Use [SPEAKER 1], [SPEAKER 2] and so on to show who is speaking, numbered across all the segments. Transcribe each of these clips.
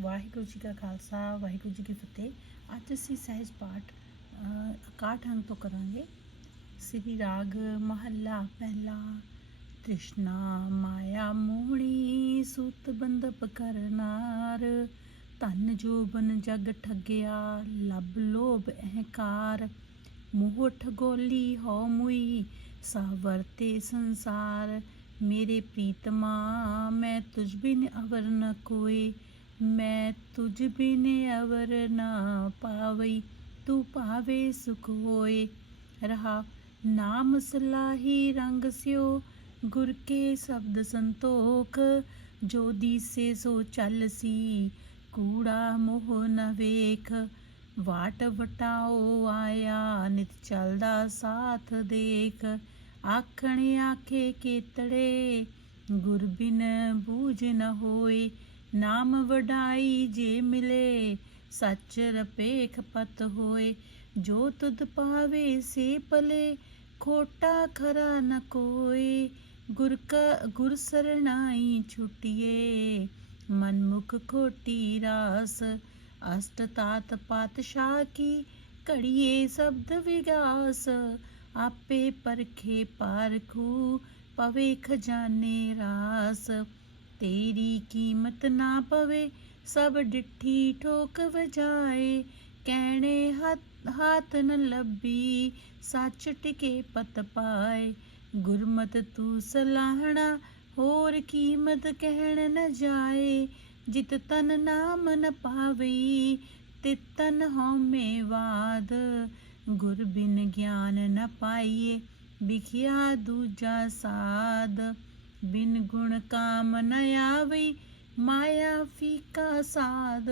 [SPEAKER 1] ਵਾਹਿਗੁਰੂ ਜੀ ਕਾ ਖਾਲਸਾ ਵਾਹਿਗੁਰੂ ਜੀ ਕੀ ਫਤਿਹ। ਅੱਜ ਅਸੀਂ ਸਹਿਜ ਪਾਠ ਅ, ਇਕਾਹਠ ਤੋਂ ਕਰਾਂਗੇ। ਸ੍ਰੀ ਰਾਗ ਮਹੱਲਾ ਪਹਿਲਾ ਤ੍ਰਿਸ਼ਨਾ ਮਾਇਆ ਮੋਹਣੀ ਸੂਤ ਬੰਦਪ ਕਰਨਾਰ। ਧਨ ਜੋਬਨ ਜਗ ਠੱਗਿਆ ਲਬ ਲੋਭ ਅਹੰਕਾਰ। ਮੋਹ ਠਗੋਲੀ ਹੋ ਮੁਈ ਸਾਵਰਤੇ ਸੰਸਾਰ। ਮੇਰੇ ਪ੍ਰੀਤਮਾ ਮੈਂ ਤੁਝ ਬਿਨ ਅਵਰ ਨ ਕੋਏ। ਮੈਂ ਤੁਝ ਬਿਨ ਅਵਰ ਨਾ ਪਾਵਈ, ਤੂੰ ਪਾਵੇ ਸੁਖ ਹੋਏ। ਰਹਾ, ਨਾਮ ਸਲਾਹੀ ਰੰਗ ਸਿਓ, ਗੁਰ ਕੇ ਸ਼ਬਦ ਸੰਤੋਖ। ਜੋ ਦੀਸੇ ਸੋ ਚੱਲ ਸੀ, ਕੂੜਾ ਮੋਹ ਨ ਵੇਖ। ਵਾਟ ਵਟਾਓ ਆਇਆ, ਨਿਤ ਚੱਲਦਾ ਸਾਥ ਦੇਖ। ਆਖਣ ਆਖੇ ਕੇਤੜੇ, ਗੁਰ ਬਿਨ ਬੂਝ ਨ ਹੋਏ। ਨਾਮ ਵਡਾਈ ਜੇ ਮਿਲੇ, ਸੱਚ ਰਪੇਖ ਪਤ ਹੋਏ। ਜੋ ਤੁਧ ਪਾਵੇ ਸੇ ਪਲੇ ਖੋਟਾ ਖਰਾ ਨ ਕੋਏ। ਗੁਰ ਕਾ, ਗੁਰ ਸਰਣਾਈ ਛੁਟਿਏ। ਮਨਮੁਖ ਖੋਟੀ ਰਾਸ, ਅਸ਼ਟ ਤਾਤ ਪਾਤਸ਼ਾਹ ਕੀ ਘੜੀਏ ਸ਼ਬਦ ਵਿਗਾਸ। ਆਪੇ ਪਰਖੇ ਪਾਰਖੂ, ਪਵੇ ਖਜ਼ਾਨੇ ਰਾਸ। ਤੇਰੀ ਕੀਮਤ ਨਾ ਪਵੇ, ਸਭ ਡਿੱਠੀ ਠੋਕ ਵਜਾਏ। ਕਹਿਣੇ ਹੱਥ, ਹਾਥ ਨ ਲੱਭੀ, ਸੱਚ ਟਿਕੇ ਪਤ ਪਾਏ। ਗੁਰਮਤ ਤੂੰ ਸਲਾਹਣਾ, ਹੋਰ ਕੀਮਤ ਕਹਿਣ ਨ ਜਾਏ। ਜਿਤ ਤਨ ਨਾਮ ਨ ਪਾਵਈ ਤੇ ਤਨ ਹਉਮੈ ਵਾਦ। ਗੁਰ ਬਿਨ ਗਿਆਨ ਨ ਪਾਈਏ, ਵਿਖਿਆ ਦੂਜਾ ਸਾਧ ਬਿਨ ਗੁਣ ਕਾਮ ਨ ਆਵਈ ਮਾਇਆ ਫੀਕਾ ਸਾਧ।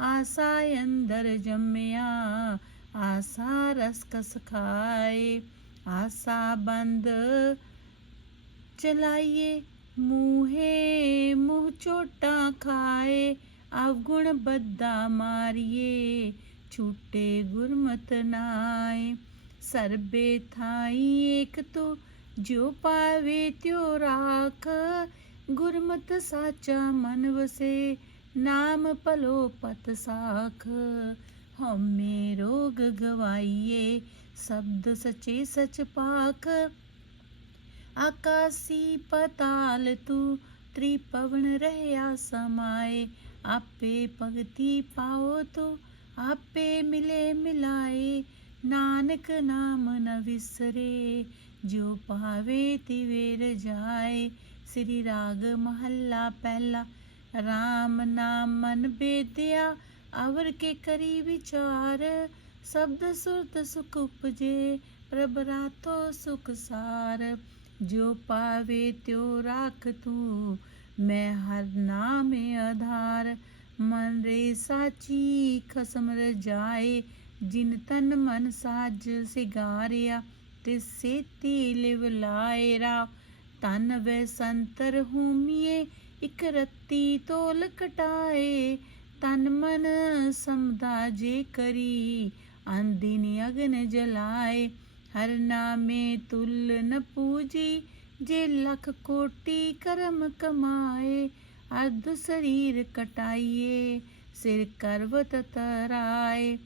[SPEAKER 1] ਆਸਾ ਅੰਦਰ ਜੰਮਿਆ, ਆਸਾ ਰਸ ਕਸ ਖਾਏ। ਆਸਾ ਬੰਦ ਚਲਾਈਏ, ਮੂਹੇ ਮੂੰਹ ਚੋਟਾਂ ਖਾਏ। ਅਵਗੁਣ ਬੱਦਾ ਮਾਰੀਏ, ਛੂਟੇ ਗੁਰਮਤ ਨਾਏ। ਸਰਬੇ ਥਾਈ ਏਕ ਤੋ ਜੋ ਪਾਵੇ ਤਿਉ ਰਾਖ, ਗੁਰਮਤ ਸਾਚਾ ਮਨ ਵਸੇ, ਨਾਮ ਭਲੋ ਪਤ ਸਾਖ। ਹਉਮੈ ਰੋਗ ਗਵਾਈਏ, ਸ਼ਬਦ ਸਚੇ ਸਚ ਪਾਖ। ਆਕਾਸੀ ਪਤਾਲ ਤੂੰ, ਤ੍ਰਿਪਵਨ ਰਹਿਆ ਸਮਾਏ। ਆਪੇ ਭਗਤੀ ਪਾਓ ਤੂੰ, ਆਪੇ ਮਿਲੇ ਮਿਲਾਏ। ਨਾਨਕ ਨਾਮ ਨ ਵਿਸਰੇ ਜੋ ਪਾਵੇ ਤਿਵੇ ਰਜਾਏ ਸ੍ਰੀ ਰਾਗ ਮਹੱਲਾ ਪਹਿਲਾ। RAM ਨਾਮ ਮਨ ਬੇਦਿਆ ਅਵਰ ਕੇ ਕਰੀ ਵਿਚਾਰ। ਸ਼ਬਦ ਸੁਰਤ ਸੁਖ ਉਪਜੇ, ਪ੍ਰਭ ਰਾਤੋ ਸੁਖ ਸਾਰ। ਜੋ ਪਾਵੇ ਤਿਉ ਰਾਖ ਤੂੰ, ਮੈਂ ਹਰ ਨਾਮੇ ਆਧਾਰ। ਮਨ ਰੇ ਸਾਚੀ ਖਸਮ ਰਜਾਏ, ਜਿਨ ਤਨ ਮਨ ਸਾਜ ਸਿਗਾਰਿਆ। ਤੇ ਸੇਤੀ ਲਿਵ ਲਾਏ ਤਨ ਵੈ ਸੰਤਰ ਹੂਮੀਏ, ਇਕ ਰੱਤੀ ਤੋਲ ਕਟਾਏ। ਤਨ ਮਨ ਸਮਦਾ ਜੇ ਕਰੀ ਅੰਦਿਨ ਅਗਨ ਜਲਾਏ। ਹਰ ਨਾਮੇ ਤੁਲ ਨ ਪੂਜੀ, ਜੇ ਲਖ ਕੋਟੀ ਕਰਮ ਕਮਾਏ। ਅਰਧ ਸਰੀਰ ਕਟਾਈਏ, ਸਿਰ ਕਰਵਤ ਤਰਾਏ।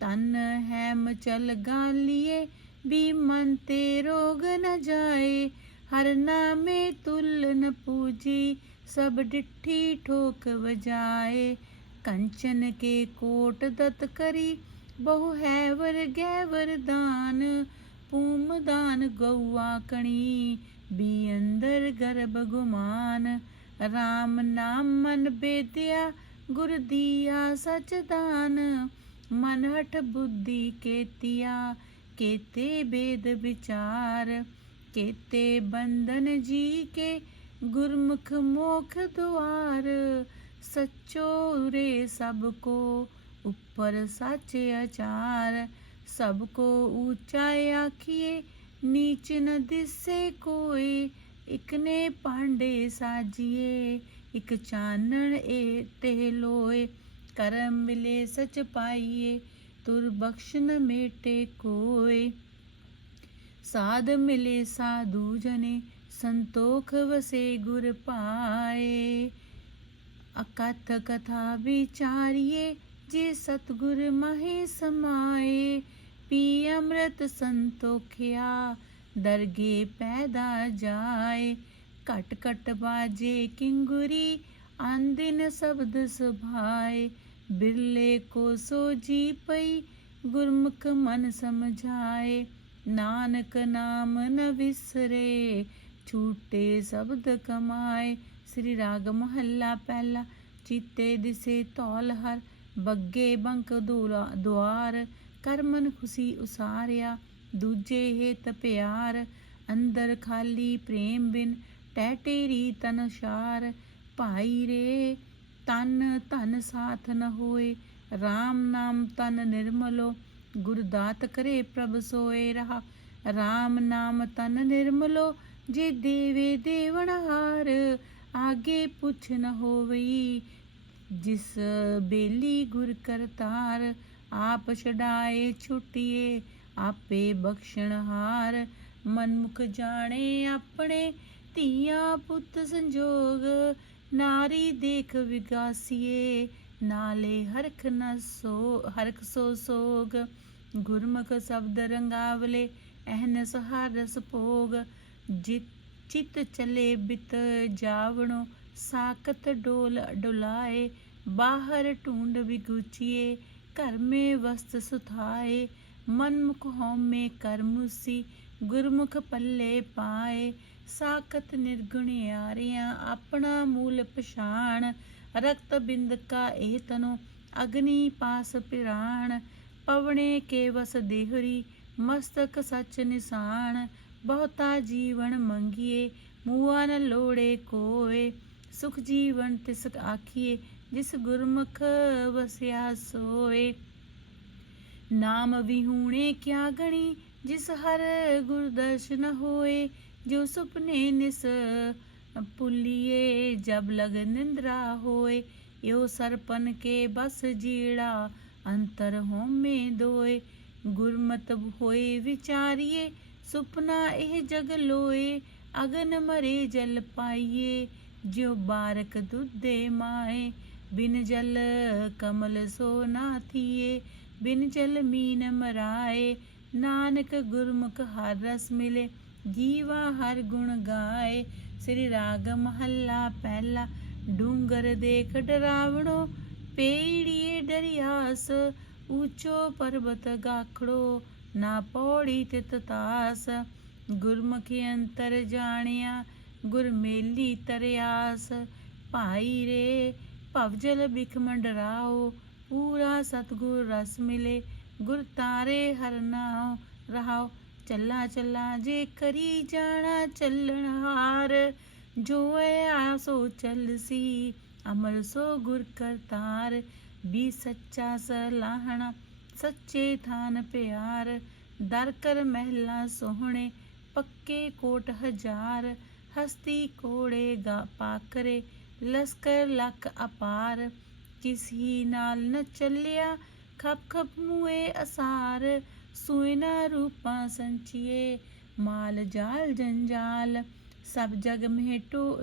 [SPEAKER 1] ਤਨ ਹੈ ਮਚਲ ਗਾਲੀਏ ਵੀ ਮਨ ਤੇ ਰੋਗ ਨ ਜਾਏ, ਹਰ ਨਾਮੇ ਤੁਲ ਨ ਪੂਜੀ, ਸਭ ਡਿੱਠੀ ਠੋਕ ਵਜਾਏ। ਕੰਚਨ ਕੇ ਕੋਟ ਦਤ ਕਰੀ, ਬਹੁ ਹੈ ਵਰ ਗੈ ਵਰਦਾਨ ਪੂਮ ਦਾਨ ਗਊਆ ਕਣੀ ਵੀ ਅੰਦਰ ਗਰਭ ਗੁਮਾਨ। RAM ਨਾਮ ਮਨ ਬੇਦਿਆ ਗੁਰ ਦੀਆ ਸਚ ਦਾਨ, ਮਨ ਹਠ ਬੁੱਧੀ ਕੇਤਿਆ। ਕੇਤੇ ਬੇਦ ਵਿਚਾਰ, ਕੇਤੇ ਬੰਧਨ ਜੀ ਕੇ ਗੁਰਮੁਖ ਮੋਖ ਦੁਆਰ। ਸਚੋ ਰੇ ਸਭ ਕੋ ਉੱਪਰ ਸਾਚੇ ਅਚਾਰ ਸਭ ਕੋ ਊਚਾ ਆਖੀਏ, ਨੀਚ ਨ ਦਿਸੇ ਕੋਈ ਇਕ ਨੇ ਪਾਂਡੇ ਸਾਜੀਏ, ਇਕ ਚਾਨਣ ਏ ਤੇ ਲੋਏ। ਕਰਮ ਮਿਲੇ ਸਚ ਪਾਈਏ ਤੁਰ ਬਖਸ਼ ਨ ਮੇਟੇ ਕੋਏ। ਸਾਧ ਮਿਲੇ ਸਾਧੂ ਜਨੇ, ਸੰਤੋਖ ਵਸੇ ਗੁਰ ਪਾਏ। ਅਕਥ ਕਥਾ ਵਿਚਾਰੀਏ, ਜੇ ਸਤਗੁਰ ਮਹੇ ਸਮਾਏ। ਪੀ ਅੰਮ੍ਰਿਤ ਸੰਤੋਖਿਆ, ਦਰਗੇ ਪੈਦਾ ਜਾਏ। ਘਟ ਘਟ ਬਾਜੇ ਕਿੰਗੁਰੀ, ਆਂਦਿਨ ਸ਼ਬਦ ਸੁਭਾਏ। ਬਿਰਲੇ ਕੋ ਸੋ ਜੀ ਪਈ, ਗੁਰਮੁਖ ਮਨ ਸਮਝਾਏ, ਨਾਨਕ ਨਾਮ ਨ ਵਿਸਰੇ ਛੂਟੇ ਸ਼ਬਦ ਕਮਾਏ। ਸ੍ਰੀ ਰਾਗ ਮਹੱਲਾ ਪਹਿਲਾ, ਚੀਤੇ ਦਿਸੇ ਧੌਲ ਹਰ, ਬੱਗੇ ਬੰਕ ਦੁਆਰ, ਕਰਮਨ ਖੁਸ਼ੀ ਉਸਾਰਿਆ, ਦੂਜੇ ਹੇਤ ਪਿਆਰ, ਅੰਦਰ ਖਾਲੀ ਪ੍ਰੇਮ ਬਿਨ ਟਹਿਟੇਰੀ ਤਨਸ਼ਾਰ ਭਾਈ ਰੇ ਤਨ ਧਨ ਸਾਥ ਨ ਹੋਏ RAM ਨਾਮ ਤਨ ਨਿਰਮਲੋ, ਗੁਰਦਾਤ ਕਰੇ ਪ੍ਰਭ ਸੋਏ ਰਹਾ। RAM ਨਾਮ ਤਨ ਨਿਰਮਲੋ, ਜੇ ਦੇਵੇ ਦੇਵਨ ਹਾਰ, ਆਗੇ ਪੁੱਛ ਨ ਹੋਵਈ। ਜਿਸ ਬੇਲੀ ਗੁਰ ਕਰਤਾਰ, ਆਪ ਛਡਾਏ ਛੁਟਿਏ, ਆਪੇ ਬਖਸ਼ਣ ਹਾਰ। ਮਨਮੁਖ ਜਾਣੇ ਆਪਣੇ ਧੀਆਂ ਪੁੱਤ ਸੰਜੋਗ ਨਾਰੀ ਦੇਖ ਵਿਗਾਸੀਏ, ਨਾਲੇ ਹਰਖ ਨ ਸੋ, ਹਰਖ ਸੋ ਸੋਗ, ਗੁਰਮੁਖ ਸ਼ਬਦ ਰੰਗਾਵਲੇ ਅਹਨਸ ਹਰਸ ਭੋਗ। ਜਿਤ, ਚਿਤ ਚਲੇ ਬਿਤ ਜਾਵਣੋ ਸਾਕਤ ਡੋਲ ਡੁਲਾਏ, ਬਾਹਰ ਢੂੰਡ ਵਿਗੁਚੀਏ, ਘਰ ਮੇ ਵਸਤ ਸੁਥਾਏ, ਮਨਮੁਖ ਹਉਮੈ ਕਰਮੁਸੀ, ਗੁਰਮੁਖ ਪੱਲੇ ਪਾਏ। ਸਾਕਤ ਨਿਰਗੁਣਿਆਰਿਆਂ ਆਪਣਾ ਮੂਲ ਪਛਾਣ, ਰਕਤ ਬਿੰਦ ਕਾ ਇਹ ਤਨੋ, ਅਗਨੀ ਪਾਸ ਪਿਰਾਣ, ਪਵਣੇ ਕੇ ਵਸ ਦੇਹਰੀ, ਮਸਤਕ ਸਚ ਨਿਸਾਨ ਬਹੁਤਾ ਜੀਵਨ ਮੰਗੀਏ, ਮੂਆ ਨ ਲੋੜੇ ਕੋਏ, ਸੁਖ ਜੀਵਨ ਤਿਸ ਆਖੀਏ, ਜਿਸ ਗੁਰਮੁਖ ਵਸਿਆ ਸੋਏ। ਨਾਮ ਵਿਹੂਣੇ ਕਿਆ ਗਣੀ, ਜਿਸ ਹਰ ਗੁਰ ਦਰਸ਼ਨ ਹੋਏ ਜੋ ਸੁਪਨੇ ਨਿਸ ਪੁੱਲੀਏ ਜਬ ਲਗ ਨਿੰਦਰਾ ਹੋਏ, ਇਹੋ ਸਰਪਨ ਕੇ ਬਸ ਜੀੜਾ, ਅੰਤਰ ਹੋਮੇ ਦੋਏ। ਗੁਰਮਤ ਹੋਏ ਵਿਚਾਰੀਏ, ਸੁਪਨਾ ਇਹ ਜਗ ਲੋਏ। ਅਗਨ ਮਰੇ ਜਲ ਪਾਈਏ, ਜਿਉ ਬਾਰਕ ਦੁੱਧੇ ਮਾਏ। ਬਿਨ ਜਲ ਕਮਲ ਸੋ ਨਾ ਥੀਏ, ਬਿਨ ਜਲ ਮੀਨ ਮਰਾਏ। ਨਾਨਕ ਗੁਰਮੁਖ ਹਰ ਰਸ ਮਿਲੇ। ਜੀਵਾ ਹਰ ਗੁਣ ਗਾਏ। ਸ੍ਰੀ ਰਾਗ ਮਹੱਲਾ ਪਹਿਲਾ, ਡੂੰਗਰ ਦੇਖ ਡਰਾਵਣੋ ਪੇੜੀਏ ਡਰਿਆਸ ਊਚੋ ਪਰਬਤ ਗਾਖੜੋ, ਨਾ ਪੌੜੀ ਤਿਤ ਤਾਸ। ਗੁਰਮੁਖੀ ਅੰਤਰ ਜਾਣਿਆ, ਗੁਰ ਮੇਲੀ ਤਰਿਆਸ। ਭਾਈ ਰੇ, ਭਵਜਲ ਬਿਖ ਮੰਡਰਾਓ, ਪੂਰਾ ਸਤਗੁਰ ਰਸ ਮਿਲੇ। ਗੁਰ ਤਾਰੇ ਹਰ ਨਾਉ ਰਹਾਓ ਚੱਲਾ ਚੱਲਾ ਜੇ ਕਰੀ ਜਾਣਾ ਚੱਲਣ ਹਾਰ ਜੋ ਐ ਆਸੋ ਚੱਲਸੀ ਅਮਰ ਸੋ ਗੁਰ ਕਰਤਾਰ ਵੀ ਸੱਚਾ ਸਲਾਹਣਾ ਸੱਚੇ ਥਾਨ ਪਿਆਰ ਦਰ ਕਰ ਮਹਿਲਾ ਸੋਹਣੇ ਪੱਕੇ ਕੋਟ ਹਜ਼ਾਰ ਹਸਤੀ ਕੋੜੇ ਗਾ ਪਾਕਰੇ ਲਸਕਰ ਲੱਖ ਅਪਾਰ ਕਿਸੀ ਨਾਲ ਨ ਚੱਲਿਆ ਖਪ ਖਪ ਮੂਏ ਅਸਾਰ ਸੁਇਨਾ ਰੂਪਾਂ ਸੰਚੀਏ, ਮਾਲ ਜਾਲ ਜੰਜਾਲ, ਸਭ ਜਗ ਮਹਿਟੋ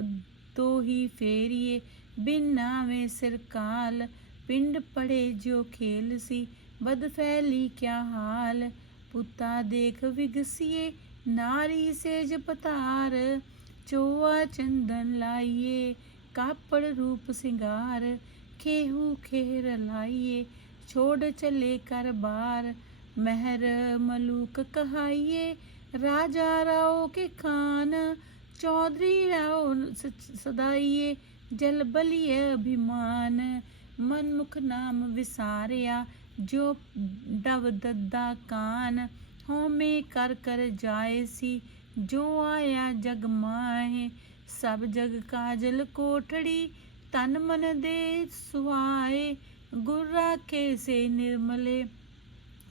[SPEAKER 1] ਤੋ ਹੀ ਫੇਰੀਏ, ਬਿਨ ਨਾਵੇਂ ਸਿਰ ਕਾਲ, ਪਿੰਡ ਪੜੇ ਜੋ ਖੇਲ ਸੀ ਬਦ ਫੈਲੀ ਕਿਆ ਹਾਲ, ਪੁੱਤਾ ਦੇਖ ਵਿਗਸੀਏ, ਨਾਰੀ ਸੇਜ ਪਤਾਰ, ਚੋਆ ਚੰਦਨ ਲਾਈਏ, ਕਾਪੜ ਰੂਪ ਸਿੰਗਾਰ, ਖੇਹੂ ਖੇਰ ਲਾਈਏ, ਛੋੜ ਚਲੇ ਕਰ ਬਾਰ ਮਹਿਰ ਮਲੂਕ ਕਹਾਈਏ, ਰਾਜਾ ਰਾਓ ਕੇ ਖਾਨ, ਚੌਧਰੀ ਰਾਓ ਸ- ਸਦਾਈਏ, ਜਲ ਬਲੀਏ ਅਭਿਮਾਨ। ਮਨਮੁਖ ਨਾਮ ਵਿਸਾਰਿਆ, ਜੋ ਡਵ ਦੱਦਾ ਕਾਨ। ਹਉਮੈ ਕਰ ਕਰ ਜਾਏ ਸੀ, ਜੋ ਆਇਆ ਜਗ ਮਾਹੇ। ਸਭ ਜਗ ਕਾਜਲ ਕੋਠੜੀ, ਤਨ ਮਨ ਦੇ ਸੁਹਾਏ। ਗੁਰ ਰਾਖੇ ਸੇ ਨਿਰਮਲੇ।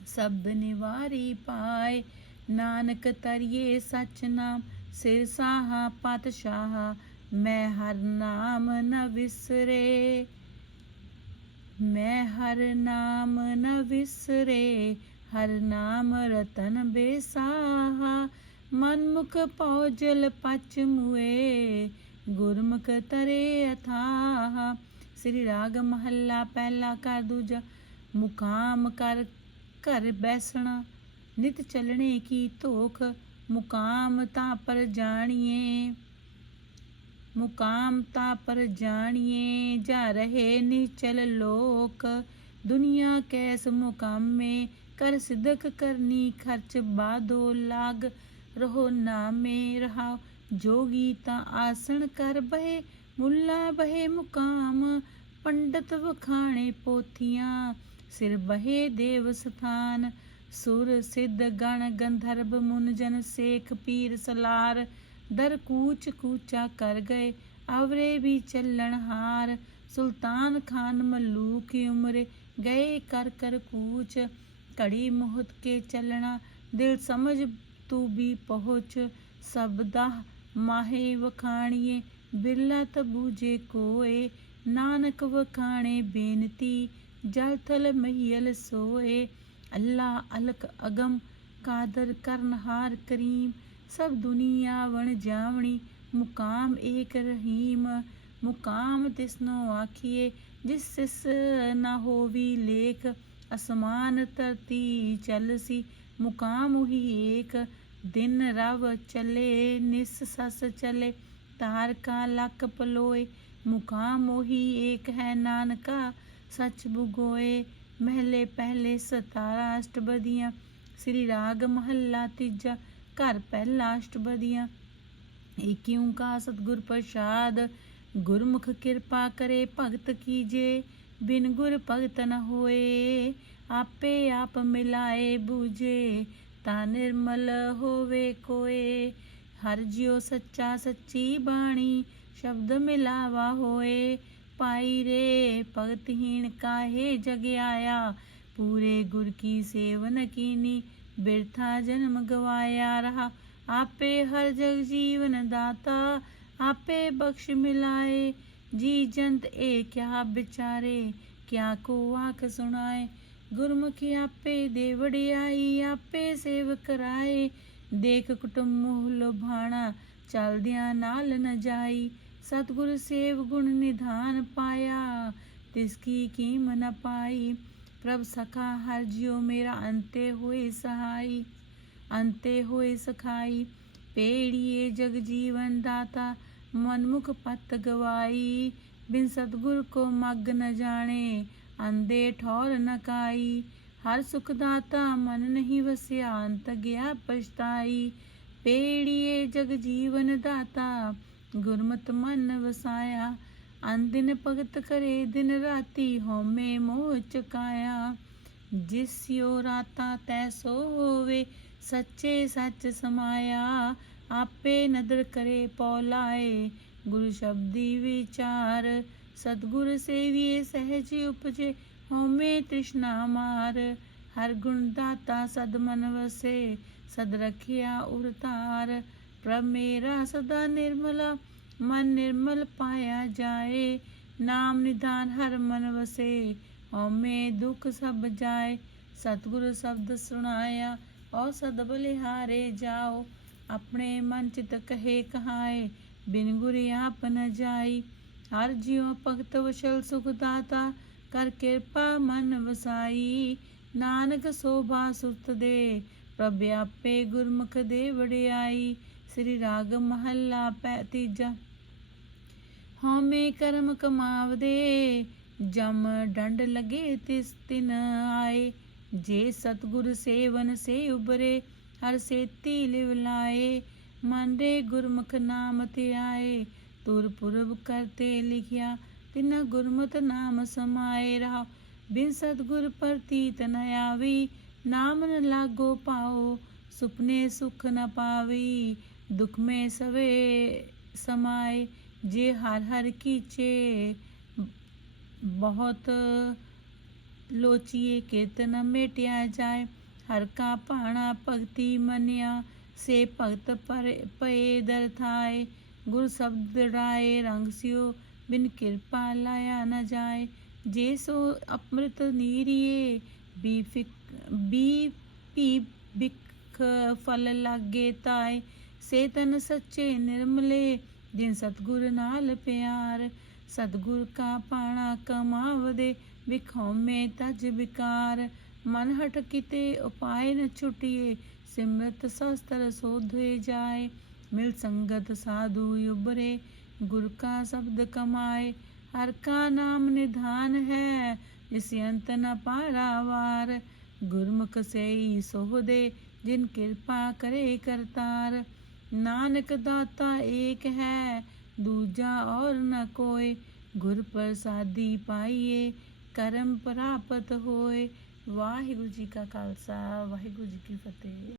[SPEAKER 1] ਸਬਦ ਨਿਵਾਰੀ ਪਾਏ ਨਾਨਕ ਤਰੀਏ ਸਚ ਨਾਮ ਸਿਰ ਸਾਹਾ ਪਾਤਸ਼ਾਹ ਮੈਂ ਹਰ ਨਾਮ ਨ ਵਿਸਰੇ ਮੈਂ ਹਰ ਨਾਮ ਨ ਵਿਸਰੇ ਹਰ ਨਾਮ ਰਤਨ ਬੇਸਾਹਾ ਮਨਮੁਖ ਪਉ ਜਲ ਪਚ ਮੁਏ ਗੁਰਮੁਖ ਤਰੇ ਅਥਾਹ ਸ੍ਰੀ ਰਾਗ ਮਹੱਲਾ ਪਹਿਲਾ ਕਰ ਦੂਜਾ ਮੁਕਾਮ ਕਰ ਘਰ ਬੈਸਣਾ, ਨਿਤ ਚੱਲਣੇ ਕੀ ਧੋਖ, ਮੁਕਾਮ ਤਾਂ ਪਰ ਜਾਣੀਏ। ਮੁਕਾਮ ਤਾਂ ਪਰ ਜਾਣੀਏ, ਜਾ ਰਹੇ ਨਿਚਲ ਲੋਕ। ਦੁਨੀਆ ਕੈਸ ਮੁਕਾਮੇ, ਕਰ ਸਿਦਕ ਕਰਨੀ ਖਰਚ ਬਾਦੋ ਲਾਗ। ਰਹੋ ਨਾਮੇ ਰਹਾ ਜੋਗੀ ਤਾਂ ਆਸਣ ਕਰ ਬਹਿ, ਮੁੱਲਾ ਬਹਿ ਮੁਕਾਮ। ਪੰਡਤ ਵਖਾਣੇ ਪੋਥੀਆਂ ਸਿਰ ਬਹੇ ਦੇਵ ਸਥਾਨ, ਸੁਰ ਸਿੱਧ ਗਣ ਗੰਧਰਵ ਮੁਨ ਜਨ ਸੇਖ ਪੀਰ ਸਲਾਰ। ਦਰ ਕੂਚ ਕੂਚਾ ਕਰ ਗਏ, ਆਵਰੇ ਵੀ ਚੱਲਣ ਹਾਰ। ਸੁਲਤਾਨ ਖਾਨ ਮਲੂਕ ਉਮਰੇ, ਗਏ ਕਰ ਕਰ ਕੂਚ। ਘੜੀ ਮੁਹਤ ਕੇ ਚੱਲਣਾ, ਦਿਲ ਸਮਝ ਤੂੰ ਵੀ ਪਹੁੰਚ। ਸਬਦਾ ਮਾਹੇ ਵਖਾਣੀਏ, ਬਿਰਲਾ ਤਬੂਜੇ ਕੋਏ। ਨਾਨਕ ਵਖਾਣੇ ਬੇਨਤੀ ਜਲ ਥਲ ਮਹੀਲ ਸੋਏ, ਅੱਲਾ ਅਲਕ ਅਗਮ, ਕਾਦਰ ਕਰਨਹਾਰ ਕਰੀਮ, ਸਭ ਦੁਨੀਆ ਵਣ ਜਾਵਣੀ, ਮੁਕਾਮ ਏਕ ਰਹੀਮ, ਮੁਕਾਮ ਤਿਸਨੋ ਆਖੀਏ ਜਿਸ ਸਿਸ ਨਾ ਹੋਵੀ ਲੇਖ, ਅਸਮਾਨ ਧਰਤੀ ਚੱਲਸੀ ਮੁਕਾਮ ਉਹੀ ਏਕ, ਦਿਨ ਰਵ ਚਲੇ, ਨਿਸ ਸਸ ਚਲੇ, ਤਾਰਕਾ ਲੱਕ ਪਲੋਏ, ਮੁਕਾਮ ਉਹੀ ਏਕ ਹੈ ਨਾਨਕਾ ਸੱਚ ਬੁਗੋਏ, ਮਹਿਲੇ ਪਹਿਲੇ ਸਤਾਰਾ ਅਸ਼ਟਬਦੀਆਂ ਸ੍ਰੀ ਰਾਗ ਮਹੱਲਾ ਤੀਜਾ, ਘਰ ਪਹਿਲਾ ਅਸ਼ਟਬਦੀਆਂ ਏਕੀ ਓੰਕਾਰ ਸਤਿਗੁਰ ਪ੍ਰਸਾਦ? ਗੁਰਮੁਖ ਕਿਰਪਾ ਕਰੇ ਭਗਤ ਕੀਜੇ, ਬਿਨ ਗੁਰ ਭਗਤ ਨ ਹੋਏ, ਆਪੇ ਆਪ ਮਿਲਾਏ ਬੂਝੇ, ਤਾਂ ਨਿਰਮਲ ਹੋਵੇ ਕੋਏ। ਹਰ ਜਿਉ ਸੱਚਾ ਸੱਚੀ ਬਾਣੀ, ਸ਼ਬਦ ਮਿਲਾਵਾ ਹੋਏ ਪਾਈ ਰੇ ਭਗਤਹੀਣ ਕਾਹੇ ਜਗ ਆਇਆ ਪੂਰੇ ਗੁਰ ਕੀ ਸੇਵਨ ਕੀਨੀ ਬਿਰਥਾ ਜਨਮ ਗਵਾਇਆ ਰਹਾ ਆਪੇ ਹਰ ਜਗ ਜੀਵਨ ਦਾਤਾ ਆਪੇ ਬਖਸ਼ ਮਿਲਾਏ ਜੀ ਜੰਤ ਏ ਕਿਆ ਵਿਚਾਰੇ ਕਿਆ ਕੋ ਆਖ ਸੁਣਾਏ ਗੁਰਮੁਖੀ ਆਪੇ ਦੇ ਵਡਿਆਈ ਆਪੇ ਸੇਵ ਕਰਾਏ ਦੇਖ ਕੁਟੁੰਬ ਮੋਹ ਲੋਭਾਣਾ ਚਲਦਿਆਂ ਨਾਲ ਨ ਜਾਈ ਸਤਿਗੁਰ ਸੇਵ ਗੁਣ ਨਿਧਾਨ ਪਾਇਆ ਤਿਸ ਕੀ ਕੀਮ ਨ ਪਾਈ ਪ੍ਰਭ ਸਖਾ ਹਰ ਜਿਉ ਮੇਰਾ ਅੰਤੇ ਹੋਏ ਸਹਾਈ ਅੰਤੇ ਹੋਏ ਸਖਾਈ ਪੇੜੀਏ ਜਗ ਜੀਵਨ ਦਾਤਾ ਮਨਮੁਖ ਪਤ ਗਵਾਈ ਬਿਨ ਸਤਗੁਰ ਕੋ ਮਗ ਨ ਜਾਣੇ ਅੰਦੇ ਠੌਰ ਨ ਕਾਈ ਹਰ ਸੁਖ ਦਾਤਾ ਮਨ ਨਹੀਂ ਵਸਿਆ ਅੰਤ ਗਿਆ ਪਛਤਾਈ ਪੇੜੀਏ ਜਗ ਜੀਵਨ ਦਾਤਾ ਗੁਰਮਤਿ ਮਨ ਵਸਾਇਆ ਅੰਦਿਨ ਭਗਤ ਕਰੇ, ਦਿਨ ਰਾਤੀ ਹੋਮੇ ਮੋਹ ਚਕਾਇਆ। ਜਿਸਿਓ ਰਾਤਾ ਤੈਸੋ ਹੋਵੇ, ਸੱਚੇ ਸੱਚ ਸਮਾਇਆ। ਆਪੇ ਨਦਰ ਕਰੇ, ਪੌਲਾਏ। ਗੁਰੂ ਸ਼ਬਦੀ ਵਿਚਾਰ, ਸਤਗੁਰ ਸੇਵੀਏ, ਸਹਿਜ ਉਪਜੇ, ਹਉਮੈ ਤ੍ਰਿਸ਼ਨਾ ਮਾਰ। ਹਰ ਗੁਣ ਦਾਤਾ ਸਦ ਮਨ ਵਸੇ, ਸਦ ਰਖਿਆ ਉਰਤਾਰ ਪ੍ਰਭ ਮੇਰਾ ਸਦਾ ਨਿਰਮਲਾ ਮਨ ਨਿਰਮਲ ਪਾਇਆ ਜਾਏ ਨਾਮ ਨਿਧਾਨ ਹਰ ਮਨ ਵਸੇ ਹਉਮੈ ਦੁਖ ਸਭ ਜਾਏ ਸਤਿਗੁਰ ਸ਼ਬਦ ਸੁਣਾਇਆ ਔ ਸਦ ਬਲਿਹਾਰੇ ਜਾਓ ਆਪਣੇ ਮਨ ਚਿਤ ਕਹੇ ਕਹਾਏ ਬਿਨ ਗੁਰ ਆਪ ਨ ਜਾਈ ਹਰ ਜਿਉ ਭਗਤ ਵਸ਼ਲ ਸੁਖ ਦਾਤਾ ਕਰ ਕਿਰਪਾ ਮਨ ਵਸਾਈ ਨਾਨਕ ਸੋਭਾ ਸੁਰਤ ਦੇ ਪ੍ਰਭ ਆਪੇ ਗੁਰਮੁਖ ਦੇ ਵਡਿਆਈ ਸ੍ਰੀ ਰਾਗ ਮਹੱਲਾ ਪੈ ਤੀਜਾ। ਹਉਮੈ ਕਰਮ ਕਮਾਵਦੇ, ਜਮ ਡੰਡ ਲਗੇ ਤਿਸ ਤਿਨ ਆਏ। ਜੇ ਸਤਗੁਰ ਸੇਵਨ ਸੇ ਉਬਰੇ, ਹਰ ਸੇਤੀ ਲਿਵ ਲਾਏ। ਮਨ ਰੇ ਗੁਰਮੁਖ ਨਾਮ ਤੇ ਆਏ ਤੁਰ ਪੁਰਬ ਕਰਤੇ ਲਿਖਿਆ। ਤਿਨ ਗੁਰਮਤਿ ਨਾਮ ਸਮਾਏ ਰਹਾ ਬਿਨ ਸਤਗੁਰ ਪ੍ਰਤੀਤ ਨ ਆਵੀ। ਨਾਮ ਨ ਲਾਗੋ ਪਾਓ, ਸੁਪਨੇ ਸੁਖ ਨ ਪਾਵੀ। ਦੁਖ ਮੈਂ ਸਵੇ ਸਮਾਏ, ਜੇ ਹਰ ਹਰ ਕੀਚੇ ਬਹੁਤ ਲੋਚੀਏ ਕੀਰਤਨ ਮੇਟਿਆ ਜਾਏ। ਹਰ ਕਾ ਭਾਣਾ ਭਗਤੀ ਮਨਿਆ, ਸੇ ਭਗਤ ਪਰ ਪਏ ਦਰ ਥਾਏ। ਗੁਰ ਸ਼ਬਦ ਰਾਏ ਰੰਗ ਸਿਓ ਬਿਨ ਕਿਰਪਾ ਲਾਇਆ ਨ ਜਾਏ। ਜੇ ਸੋ ਅੰਮ੍ਰਿਤ ਨੀਰੀਏ, ਬੀ ਫਿਕ, ਬੀ ਪੀ ਬਿਖ ਫਲ ਲਾਗੇ ਤਾਏ। ਸੇ ਤਨ ਸੱਚੇ ਨਿਰਮਲੇ ਜਿਨ ਸਤਗੁਰ ਨਾਲ ਪਿਆਰ। ਸਤਿਗੁਰ ਕਾ ਪਾਣਾ ਕਮਾਵਦੇ ਵਿਖਾਉਮੇ ਤਜ ਵਿਕਾਰ। ਮਨ ਹਟ ਕਿਤੇ ਉਪਾਏ ਨ ਛੁਟਿਏ, ਸਿਮਰਤ ਸ਼ਸਤਰ ਸੋਧੇ ਜਾਏ। ਮਿਲ ਸੰਗਤ ਸਾਧੂ ਉਬਰੇ ਗੁਰ ਕਾ ਸ਼ਬਦ ਕਮਾਏ। ਹਰ ਕਾ ਨਾਮ ਨਿਧਾਨ ਹੈ, ਜਿਸ ਅੰਤ ਨ ਪਾਰਾਵਾਰ ਗੁਰਮੁਖ ਸਈ ਸੋਹਦੇ, ਜਿਨ ਕਿਰਪਾ ਕਰੇ ਕਰਤਾਰ। ਨਾਨਕ ਦਾਤਾ ਏਕ ਹੈ, ਦੂਜਾ ਔਰ ਨ ਕੋਏ ਗੁਰ ਪ੍ਰਸਾਦੀ ਪਾਈਏ, ਕਰਮ ਪ੍ਰਾਪਤ ਹੋਏ। ਵਾਹਿਗੁਰੂ ਜੀ ਕਾ ਖਾਲਸਾ, ਵਾਹਿਗੁਰੂ ਜੀ ਕੀ ਫਤਿਹ।